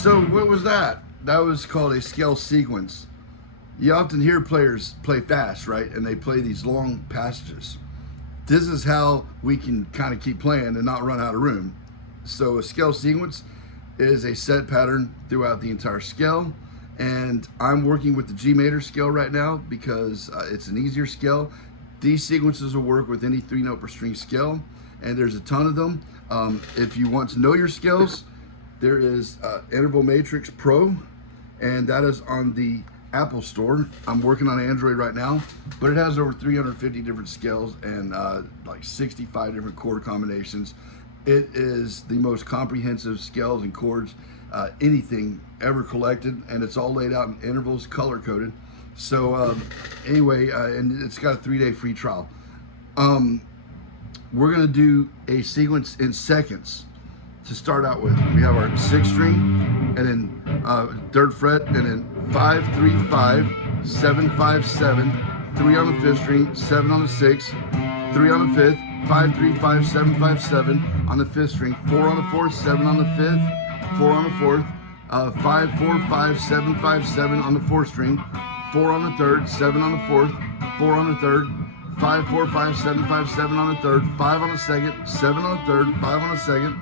So what was that? That was called a scale sequence. You often hear players play fast, right? And they play these long passages. This is how we can kind of keep playing and not run out of room. So a scale sequence is a set pattern throughout the entire scale. And I'm working with the G major scale right now because it's an easier scale. These sequences will work with any 3-note per string scale, and there's a ton of them. If you want to know your scales, there is Interval Matrix Pro, and that is on the Apple Store. I'm working on Android right now, but it has over 350 different scales and like 65 different chord combinations. It is the most comprehensive scales and chords anything ever collected, and it's all laid out in intervals, color coded. So anyway, and it's got a 3-day free trial. We're gonna do a sequence in seconds to start out with. We have our 6th string, and then 3rd fret, and then 5, 3, 5, 7, 5, 7, 3 on the 5th string, 7 on the 6th, 3 on the 5th, 5, 3, 5, 7, 5, 7 on the 5th string, 4 on the 4th, 7 on the 5th, 4 on the 4th, 5, 4, 5, 7, 5, 7 on the 4th string, 4 on the 3rd, 7 on the 4th, 4 on the 3rd, 5, 4, 5, 7, 5, 7 on the 3rd, 5 on the 2nd, 7 on the 3rd, 5 on the 2nd,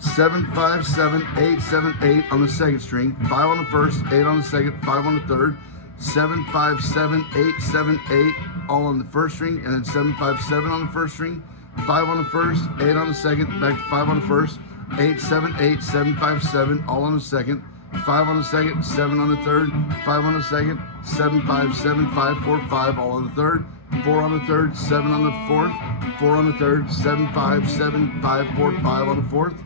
7, 5, 7, 8, 7, 8 on the 2nd string, 5 on the 1st, 8 on the 2nd, 5 on the 3rd, 7, 5, 7, 8, 7, 8 all on the 1st string, and then 7, 5, 7 on the 1st string, 5 on the 1st, 8 on the 2nd, back to 5 on the 1st, 8, 7, 8, 7, 5, 7 all on the 2nd, 5 on the 2nd, 7 on the 3rd, 5 on the 2nd, 7, 5, 7, 5, 4, 5 all on the 3rd, 4 on the 3rd, 7 on the 4th, 4 on the 3rd, 7, 5, 7, 5, 4, 5 on the 4th,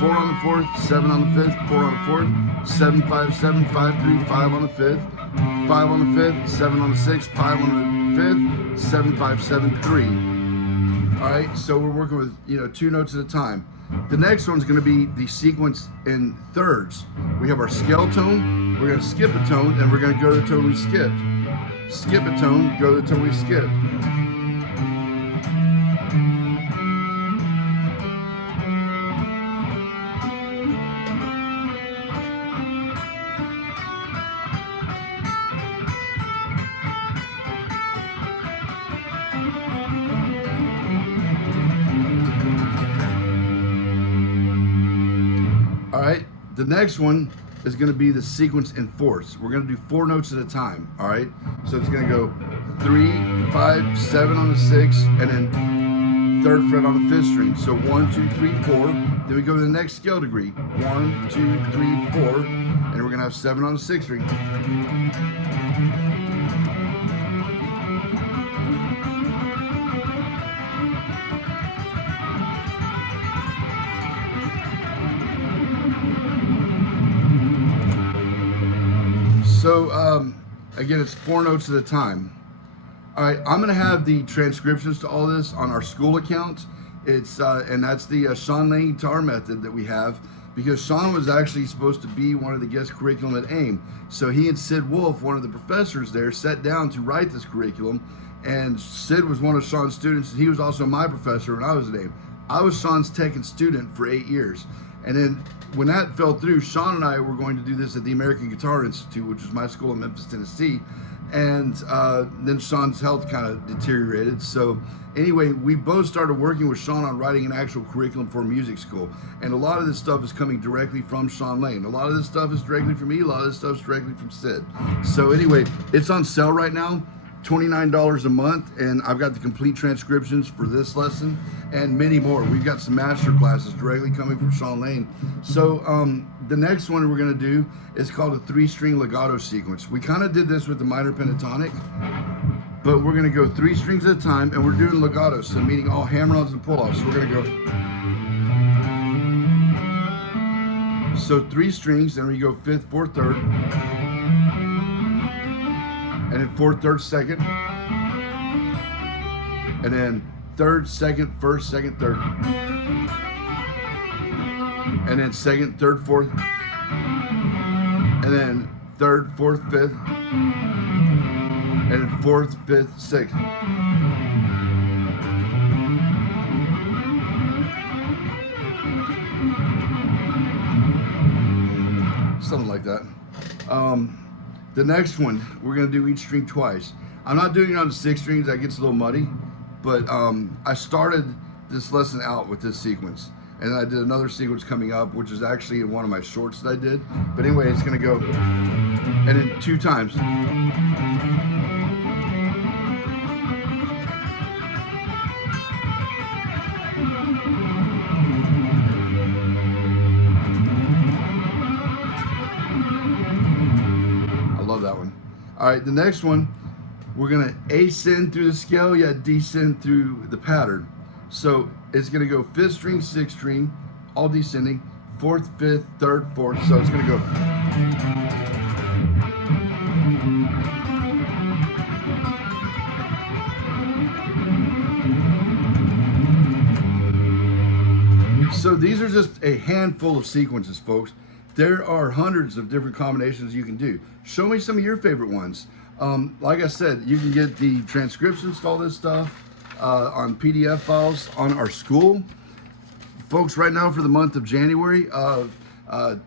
4 on the 4th, 7 on the 5th, 4 on the 4th, 7, 5, 7, 5, 3, 5 on the 5th, 5 on the 5th, 7 on the 6th, 5 on the 5th, 7, 5, 7, 3. All right, so we're working with 2 notes at a time. The next one's going to be the sequence in thirds. We have our scale tone, we're going to skip a tone, and we're going to go to the tone we skipped. Skip a tone, go to the tone we skipped. All right, the next one is going to be the sequence in fourths. We're going to do 4 notes at a time, all right? So it's going to go 3, 5, 7 on the 6th, and then 3rd fret on the 5th string. So 1, 2, 3, 4. Then we go to the next scale degree. 1, 2, 3, 4. And we're going to have 7 on the 6th string. So again, it's 4 notes at a time. All right, I'm gonna have the transcriptions to all this on our school account. It's and that's the Shawn Lane guitar method that we have, because Shawn was actually supposed to be one of the guest curriculum at AIM. So he and Sid Wolf, one of the professors there, sat down to write this curriculum. And Sid was one of Shawn's students, and he was also my professor when I was at AIM. I was Shawn's tech and student for 8 years. And then when that fell through, Shawn and I were going to do this at the American Guitar Institute, which is my school in Memphis, Tennessee. And then Shawn's health kind of deteriorated. So anyway, we both started working with Shawn on writing an actual curriculum for music school. And a lot of this stuff is coming directly from Shawn Lane. A lot of this stuff is directly from me. A lot of this stuff is directly from Sid. So anyway, it's on sale right now. $29 a month, and I've got the complete transcriptions for this lesson and many more. We've got some master classes directly coming from Shawn Lane. So the next one we're going to do is called a 3-string legato sequence. We kind of did this with the minor pentatonic, but we're going to go 3 strings at a time, and we're doing legato, so meaning all hammer-ons and pull-offs. So we're going to go. So 3 strings, and we go 5th, 4th, 3rd. And then 4th, 3rd, 2nd, and then 3rd, 2nd, 1st, 2nd, 3rd, and then 2nd, 3rd, 4th, and then 3rd, 4th, 5th, and then 4th, 5th, 6th. something like that. The next one, we're gonna do each string twice. I'm not doing it on the 6 strings, that gets a little muddy, but I started this lesson out with this sequence. And then I did another sequence coming up, which is actually in one of my shorts that I did. But anyway, it's gonna go, and then 2 times. I love that one. All right, the next one, we're gonna ascend through the scale, yet descend through the pattern. So it's gonna go 5th string, 6th string, all descending, 4th, 5th, 3rd, 4th. So it's gonna go. So these are just a handful of sequences, folks. There are hundreds of different combinations you can do. Show me some of your favorite ones. Like I said, you can get the transcriptions to all this stuff on PDF files on our school. Folks, right now for the month of January of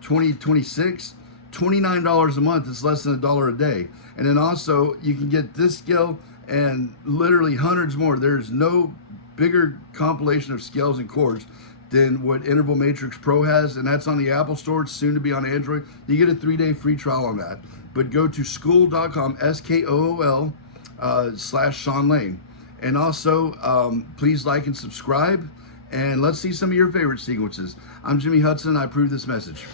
2026, $29 a month. It's less than $1 a day. And then also you can get this scale and literally hundreds more. There's no bigger compilation of scales and chords than what Interval Matrix Pro has, and that's on the Apple Store. It's soon to be on Android. You get a 3-day free trial on that. But go to school.com, SKOOL, /Shawn Lane. And also, please like and subscribe, and let's see some of your favorite sequences. I'm Jimmy Hudson. I approve this message.